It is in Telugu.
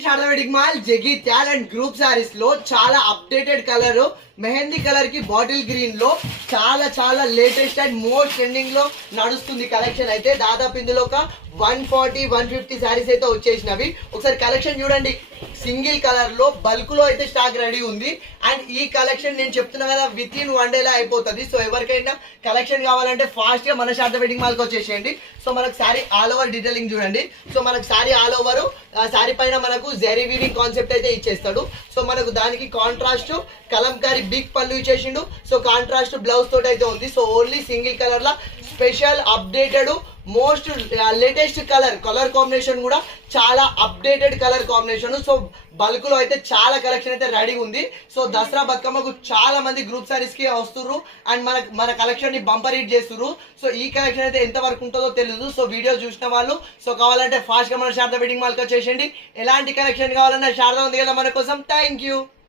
Sharada wedding mall Jagtial and group saris లో చాలా అప్డేటెడ్ కలర్ మెహందీ కలర్ కి బాటిల్ గ్రీన్ లో చాలా లేటెస్ట్ అండ్ మోస్ట్ ట్రెండింగ్ లో నడుస్తుంది కలెక్షన్. అయితే దాదాపు ఇందులో ఒక 140-150 సారీస్ అయితే వచ్చేసినవి. ఒకసారి కలెక్షన్ చూడండి. సింగిల్ కలర్ లో బల్క్ లో అయితే స్టాక్ రెడీ ఉంది. అండ్ ఈ కలెక్షన్ నేను చెప్తున్నా కదా విత్ ఇన్ 1 డే అయిపోతుంది. సో ఎవరికైనా కలెక్షన్ కావాలంటే ఫాస్ట్ గా మన శారదా వెడ్డింగ్ మాల్ కి వచ్చేసేయండి. సో మనకు సారీ ఆల్ ఓవర్ డీటెయిలింగ్ చూడండి. సో మనకు సారీ ఆల్ ఓవర్ సారీ పైన మనకు జెరీ వీవింగ్ కాన్సెప్ట్ అయితే ఇచ్చేస్తాడు. సో మనకు దానికి కాంట్రాస్ట్ కలంకారీ బిగ్ పళ్ళు ఇచ్చేసిండు. సో కాంట్రాస్ట్ బ్లౌజ్ తోటి అయితే ఉంది. సో ఓన్లీ సింగిల్ కలర్ లా special updated most latest colour combination కూడా చాలా updated colour combination. So bulk లో అయితే చాలా కలెక్షన్ అయితే రెడీ ఉంది. సో దసరా బతుకమ్మకు చాలా మంది గ్రూప్ సారీస్ కి వస్తున్నారు అండ్ మన కలెక్షన్ ని బంపర్ హిట్ చేస్తున్నారు. సో ఈ కలెక్షన్ అయితే ఎంత వరకు ఉంటుందో తెలియదు. సో వీడియో చూసిన వాళ్ళు సో కావాలంటే ఫాస్ట్ గా మన శారదా వెడ్డింగ్ మాల్ కి వచ్చేసేయండి. ఎలాంటి కలెక్షన్ కావాలన్నా శారదా ఉంది కదా మన కోసం. Thank you.